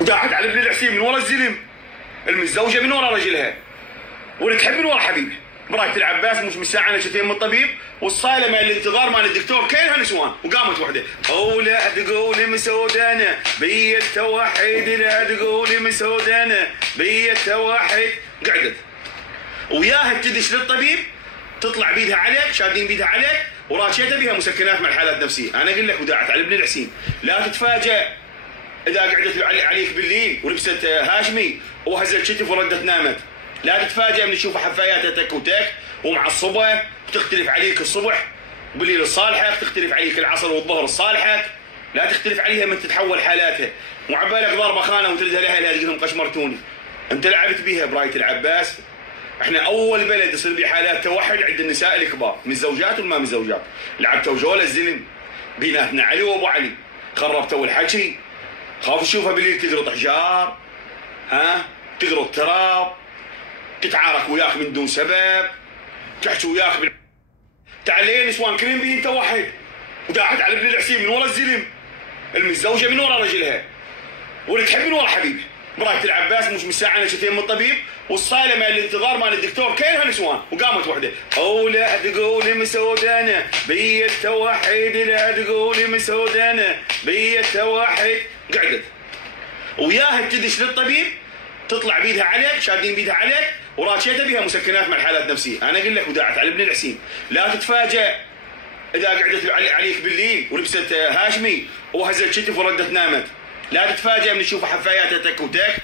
وداحت على ابن الحسين من ورا الزلم، المتزوجه من ورا رجلها، واللي تحب من ورا حبيبها. براية العباس مش مساعة شتين من الطبيب، والصايله مال الانتظار مال الدكتور كلها نسوان، وقامت وحده لا تقولي مسودانه بي التوحيد، لا تقولي مسودانه بي التوحيد. قعدت وياها تدش للطبيب، تطلع بيدها عليك، شادين بيدها عليك، وراشيتها بها مسكنات مع الحالات النفسيه. انا اقول لك وداعت على ابن الحسين، لا تتفاجأ اذا قعدت عليك بالليل ولبست هاشمي وهزت شتف وردت نامت. لا تتفاجأ من تشوف حفاياتها تك وتك ومعصبه، تختلف عليك الصبح وبالليل الصالحك، تختلف عليك العصر والظهر الصالحك، لا تختلف عليها من تتحول حالاتها. مو عبالك ضربه خانه وتردها لها تقول قشمرتوني. انت لعبت بيها برايه العباس. احنا اول بلد يصير به حالات توحد عند النساء الكبار، متزوجات وما متزوجات. لعبتوا جول الزلم بيناتنا علي وابو علي، خربتوا الحكي، خاف تشوفها بالليل تقرط حجار، تقرط تراب، تتعارك وياك من دون سبب، تحكي وياك تعالين نسوان كلين بين توحد، وداحت على ابن الحسين من ورا الزلم، المتزوجه من ورا رجلها، واللي تحب من ورا حبيبها. براية العباس مش مساعة شتين من الطبيب، والصايله مال الانتظار مال الدكتور كلها نسوان، وقامت وحده لا تقولي مسودانه بي التوحيد، لا تقولي مسودانه بي التوحيد. قعدت وياها تدش للطبيب، تطلع بيدها عليك، شادين بيدها عليك، وراشيتها بها مسكنات مع الحالات النفسيه. انا اقول لك وداعت على ابن الحسين، لا تتفاجأ اذا قعدت عليك بالليل ولبست هاشمي وهزت شتف وردت نامت. لا تتفاجأ من تشوف حفاياتها تك وتك